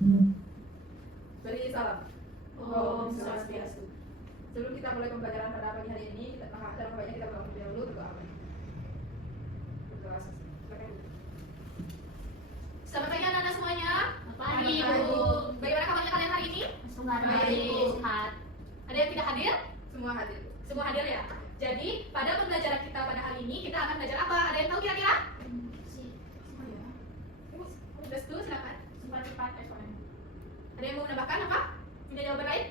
Beri salam. Om Swastiastu. Sebelum kita mulai pembelajaran pada pagi hari ini, dalam baiknya kita berdoa terlebih dahulu. Berdoa apa? Berdoa. Silakan. Selamat pagi anak-anak semuanya. Pagi, Bu. Bagaimana kabarnya kalian hari ini? Baik. Sehat. Ada yang tidak hadir? Semua hadir. Semua hadir ya. Jadi pada pembelajaran kita pada hari ini kita akan belajar apa? Ada yang tahu kira-kira? Restu, silakan. Cepat eksponen. Ada yang mau menambahkan apa? Punya jawaban lain?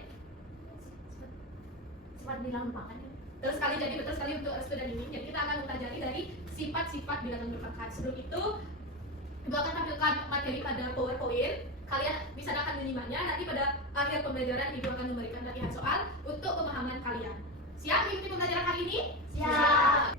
Cepat bilang lupakan ya. Betul sekali, jadi betul sekali untuk Restu dan Miming. Jadi kita akan mempelajari dari sifat-sifat bilangan berpangkat. Sebelum itu, Ibu akan tampilkan materi pada PowerPoint. Kalian bisa akan menyimaknya. Nanti pada akhir pembelajaran Ibu akan memberikan latihan soal untuk pemahaman kalian. Siap mengikuti pembelajaran hari ini? Siap.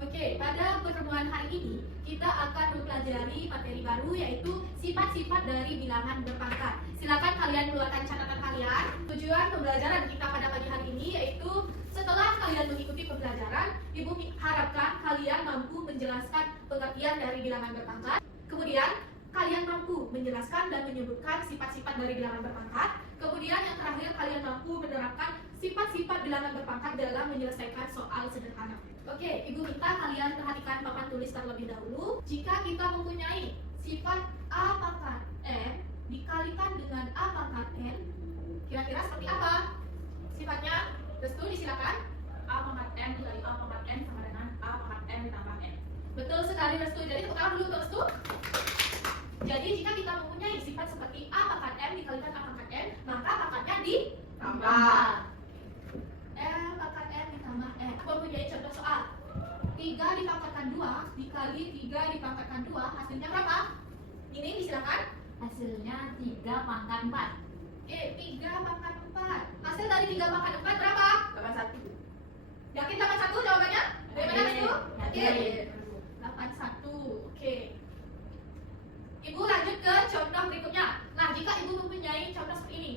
Oke, pada pertemuan hari ini kita akan mempelajari materi baru yaitu sifat-sifat dari bilangan berpangkat. Silakan kalian keluarkan catatan kalian. Tujuan pembelajaran kita pada pagi hari ini yaitu setelah kalian mengikuti pembelajaran, Ibu harapkan kalian mampu menjelaskan pengertian dari bilangan berpangkat. Kemudian kalian mampu menjelaskan dan menyebutkan sifat-sifat dari bilangan berpangkat. Kemudian yang terakhir kalian mampu menerapkan sifat-sifat bilangan berpangkat dalam menyelesaikan soal sederhana. Oke, Ibu minta kalian perhatikan papan tulis terlebih dahulu. Jika kita mempunyai sifat A pangkat N dikalikan dengan A pangkat N, kira-kira seperti apa sifatnya? Restu, disilakan. A pangkat N dikali A pangkat N sama dengan A pangkat N ditambah N. Betul sekali Restu. Jadi tepuk tangan dulu untuk Restu. Jadi jika kita mempunyai sifat seperti A pangkat M dikalikan A pangkat N, maka pangkatnya Tambah. L pangkat N ditambah N. Mempunyai contoh soal 3 dipangkatkan 2 dikali 3 dipangkatkan 2 hasilnya berapa? Ini disilakan. Hasilnya 3 pangkat 4. 3 pangkat 4. Hasil dari 3 pangkat 4 berapa? 81. Yakin 81 jawabannya? Dari mana Restu? Yakin. 81. Oke. Ibu lanjut ke contoh berikutnya. Nah, jika Ibu mempunyai contoh seperti ini,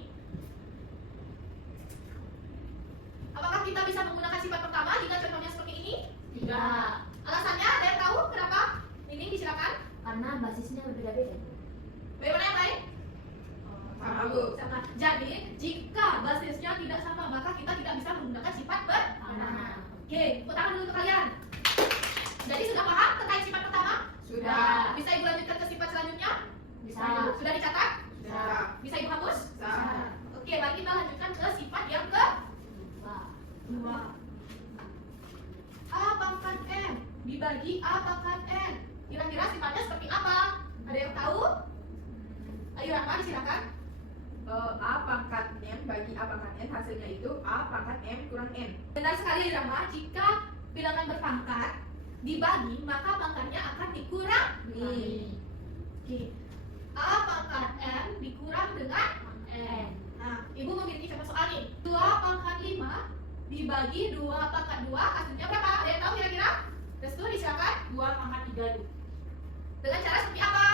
apakah kita bisa menggunakan sifat pertama jika contohnya seperti ini? Tidak. Alasannya ada yang tahu kenapa? Ini disilakan. Karena basisnya berbeda-beda. Bagaimana yang lain? Sama Bu. Sama. Jadi, jika basisnya tidak sama, maka kita tidak bisa menggunakan sifat pertama. Oke, tepuk tangan dulu untuk kalian. Jadi sudah paham terkait sifat pertama? Sudah. Bisa Ibu lanjutkan ke sifat selanjutnya? Bisa. Sudah dicatat? Sudah. Bisa Ibu hapus? Bisa. Oke, mari kita lanjutkan ke sifat yang ke Pak. 2. A pangkat M dibagi A pangkat N. Kira-kira sifatnya seperti apa? Ada yang tahu? Ayo Rahma, silakan. A pangkat M bagi A pangkat N hasilnya itu A pangkat M kurang N. Benar sekali Rahma, jika bilangan berpangkat dibagi maka pangkatnya akan dikurangi. Oke. A pangkat M dikurang dengan N. Nah, Ibu memiliki contoh soal nih. 2 pangkat 5 dibagi 2 pangkat 2 hasilnya berapa? Ada yang tahu kira-kira? Restu, disilakan. 2 pangkat 3. Dengan cara seperti apa?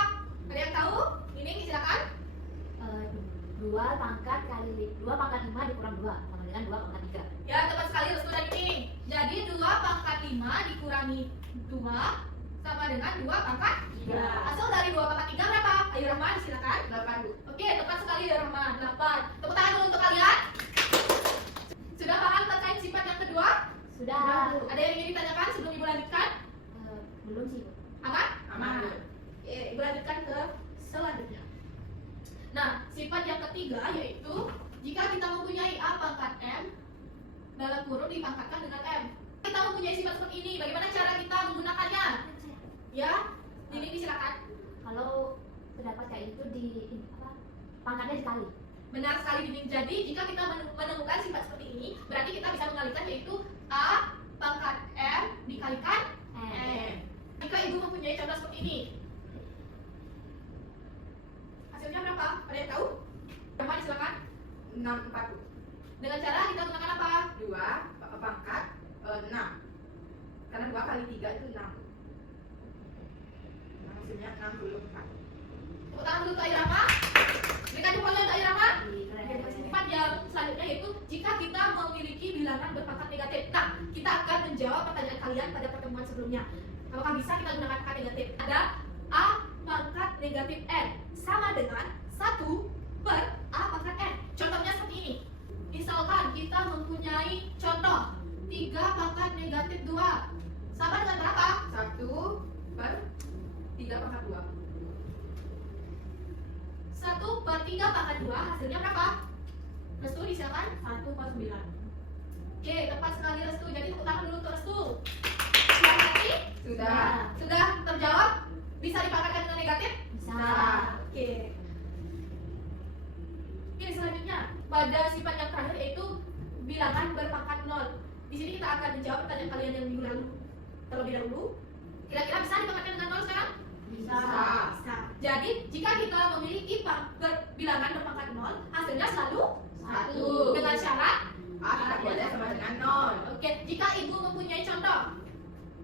Ada yang tahu? Ini disilakan. 2 pangkat 5 dikurang 2 sama dengan 2 pangkat 3. Ya, tepat sekali Restu dan ini. Jadi 2 pangkat 5 dikurangi 2 sama dengan 2 pangkat 3. Hasil dari 2 pangkat 3 berapa? Ayo Rahman, disilakan. 8 Bu. Oke, tepat sekali ya Rahman, 8. Tepuk tangan dulu untuk kalian. Sudah paham terkait sifat yang kedua? Sudah. Ada yang ingin ditanyakan sebelum Ibu lanjutkan? Belum sih, Bu. Aman? Aman Bu. Oke, Ibu lanjutkan ke selanjutnya. Nah, sifat yang ketiga yaitu jika kita mempunyai A pangkat M dalam kurung dipangkatkan dengan M. Kita mempunyai sifat seperti ini, bagaimana cara kita menggunakannya? Ya, ini disilakan. Kalau pendapat kayak itu pangkatnya dikali. Benar sekali Bimbing. Jadi jika kita menemukan sifat seperti ini, berarti kita bisa mengalihkan yaitu A pangkat M dikalikan M. Jika Ibu mempunyai contoh seperti ini, hasilnya berapa? Ada yang tahu? Berapa disilakan? 64 Bu. Dengan cara kita gunakan apa? 2 pangkat 6. Karena 2 kali 3 itu 6. Nah, hasilnya 64. Tepuk tangan dulu untuk Airama. Berikan jempolnya untuk Airama. Keren. Sifat yang selanjutnya yaitu jika kita memiliki bilangan berpangkat negatif. Nah, kita akan menjawab pertanyaan kalian pada pertemuan sebelumnya. Apakah bisa kita gunakan kata negatif? Ada A pangkat negatif N sama dengan 1 per A pangkat N. Contohnya seperti ini. Misalkan kita mempunyai contoh 3 pangkat negatif 2 sama dengan berapa? 1 per 3 pangkat 2. 1 per 3 pangkat 2 hasilnya berapa? Restu disilakan. 1 per 9. Oke, tepat sekali Restu. Jadi tepuk tangan dulu untuk Restu. Siap hati? Sudah. Sudah terjawab? Bisa dipangkatkan dengan negatif? Bisa. Oke. Oke, selanjutnya pada sifat yang terakhir yaitu bilangan berpangkat 0. Di sini kita akan menjawab pertanyaan kalian yang minggu lalu. Terlebih dahulu, kira-kira bisa dipangkatkan dengan 0 sekarang? Bisa. Bisa. Jadi jika kita memiliki bilangan berpangkat 0, hasilnya selalu 1. dengan syarat. A tidak boleh sama dengan 0. Oke, jika ibu mempunyai contoh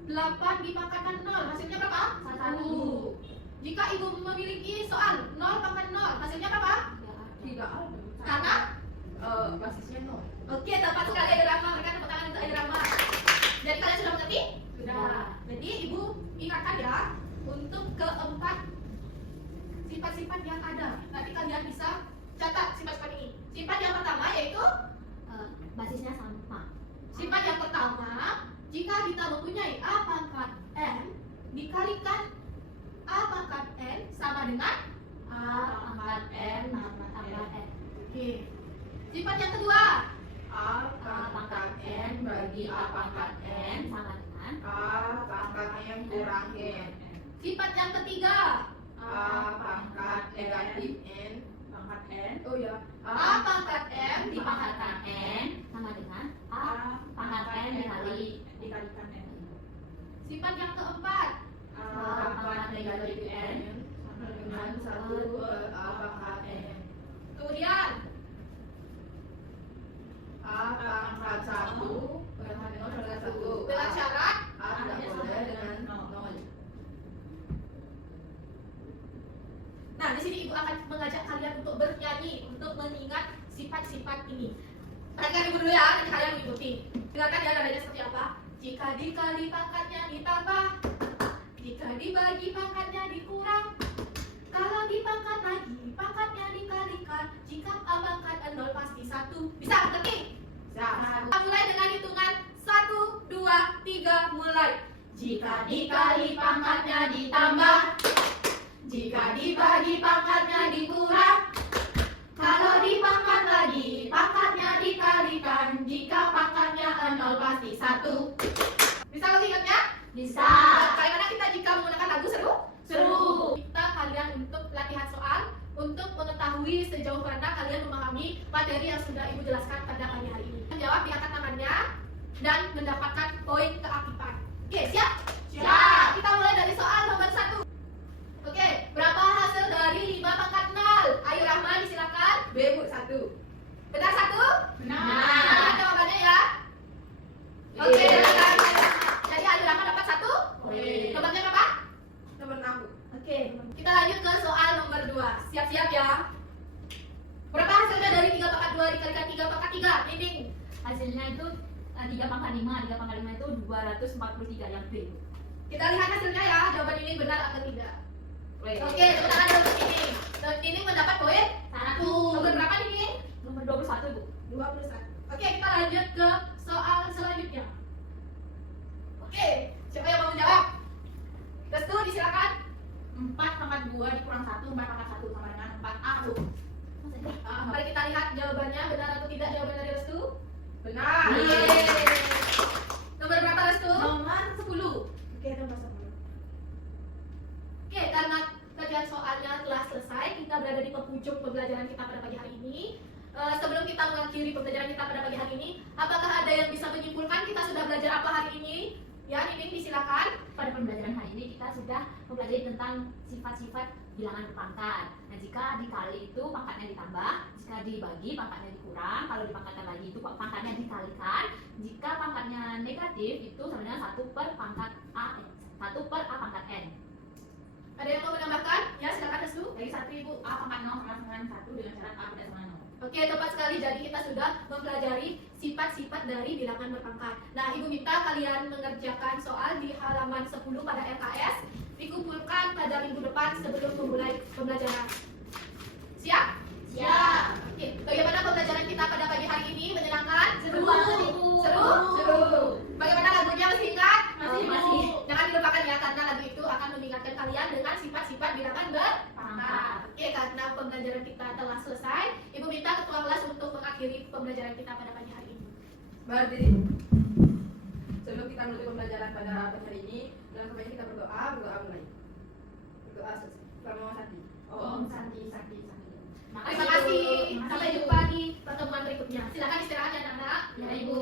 8 dipangkatkan 0, hasilnya berapa? 1. Jika ibu memiliki soal 0 pangkat 0, hasilnya berapa? Tidak ada. Karena Basisnya 0. oke, tepat sekali ada Rama. Mereka tepuk tangan untuk ada Rama. Jadi kalian sudah mengerti? Sudah. Jadi ibu ingatkan ya untuk keempat sifat-sifat yang ada. Nanti kalian bisa catat sifat-sifat ini. Sifat yang pertama yaitu Basisnya sama. sifat yang pertama, jika kita mempunyai A pangkat N dikalikan A pangkat N sama dengan A pangkat N tambah N. Oke. Sifat yang kedua, A pangkat N bagi A pangkat N. Sama dengan A pangkat M kurang N. sifat yang ketiga, A pangkat negatif N pangkat N. oh ya, A pangkat M dipangkatkan N sama dengan A pangkat N dikalikan N. Sifat yang keempat, A pangkat negatif N sama dengan 1 per A pangkat N. kemudian A pangkat 1 dengan 0 adalah 1. dengan syarat. A tidak boleh dengan 0. Nah, di sini ibu akan mengajak kalian untuk bernyanyi untuk mengingat sifat-sifat ini. Perhatikan ibu dulu ya, nanti kalian mengikuti. Dengarkan ya nadanya seperti apa. Jika dikali pangkatnya ditambah, jika dibagi pangkatnya dikurang, kalau dipangkat lagi pangkatnya dikalikan, jika A pangkat 0 pasti 1. Bisa mengerti? Kita mulai dengan hitungan 1, 2, 3, mulai. Jika dikali pangkatnya ditambah, jika dibagi pangkatnya dikurang, kalau dipangkat lagi pangkatnya dikalikan, jika pangkatnya 0 pasti 1. Bisa kamu ingatnya? Bisa. Bagaimana kita jika menggunakan lagu seru? Seru. Kita kalian untuk latihan soal, untuk mengetahui sejauh mana kalian memahami materi yang sudah ibu jelaskan pada pagi hari ini. Menjawab diangkat tangannya dan mendapatkan poin keaktifan. Oke, siap? Siap. Kita mulai dari soal nomor 1. Oke, berapa hasil dari 5 pangkat 0? Ayo Rahman, disilakan. B Bu 1. Benar 1? Benar. Benar jawabannya ya. Oke, Iya. benar. Jadi Ayu Rahman dapat 1. Oke. Nomornya berapa? Nomor 6 Bu. Oke, kita lanjut ke soal nomor 2. Siap-siap ya. Berapa hasilnya dari 3 pangkat 2 dikalikan 3 pangkat 3? Dinding. Hasilnya itu 3 pangkat 5. 3 pangkat 5 itu 243 yang B. Kita lihat hasilnya ya, jawaban ini benar atau tidak. Oke. Oke, tepuk tangan dulu untuk ini. Dinding mendapat poin 1. Nomor berapa Dinding? Nomor 21 Bu. 21. Oke, kita lanjut ke soal selanjutnya. Oke, siapa yang mau menjawab? Restu, disilakan. 4 pangkat 2 dikurang 1, 4 pangkat 1 sama dengan 4A Bu. Mari kita lihat jawabannya benar atau tidak jawaban dari Restu. Benar. Yeay. Nomor berapa Restu? Nomor 10. Oke, nomor 10. Oke, karena kajian soalnya telah selesai, kita berada di penghujung pembelajaran kita pada pagi hari ini. Sebelum kita mengakhiri pembelajaran kita pada pagi hari ini, apakah ada yang bisa menyimpulkan kita sudah belajar apa hari ini? Ya, Nining disilakan. Pada pembelajaran hari ini kita sudah mempelajari tentang sifat-sifat bilangan berpangkat. Nah, jika dikali itu pangkatnya ditambah, jika dibagi pangkatnya dikurang, kalau dipangkatkan lagi itu pangkatnya dikalikan. Jika pangkatnya negatif itu sama dengan 1 per pangkat A, 1 per A pangkat N. Ada yang mau menambahkan? Ya, silakan Restu. Dari 1 Ibu, A pangkat 0 sama dengan 1 dengan syarat A tidak sama 0. Oke, tepat sekali. Jadi kita sudah mempelajari sifat-sifat dari bilangan berpangkat. Nah, Ibu minta kalian mengerjakan soal di halaman 10 pada LKS, dikumpulkan pada minggu depan sebelum memulai pembelajaran. Siap? Siap. Oke, bagaimana pembelajaran kita pada pagi hari ini? Menyenangkan? Seru banget, Ibu. Seru? Seru. Bagaimana lagunya, masih ingat? Masih. Jangan dilupakan ya, karena lagu itu akan mengingatkan kalian dengan sifat-sifat bilangan berpangkat. Oke, karena pembelajaran kita telah selesai, Ibu minta ketua kelas untuk mengakhiri pembelajaran kita pada pagi hari ini. Berdiri. Sebelum kita menutup pembelajaran pada pagi hari ini, dengan sebaiknya kita berdoa mulai. Berdoa selesai. Sama Santi. Om Santi, Santi, Santi. Makasih, Terima kasih. Ibu. Sampai jumpa di pertemuan berikutnya. Silakan istirahat ya anak-anak. Ya, Ibu.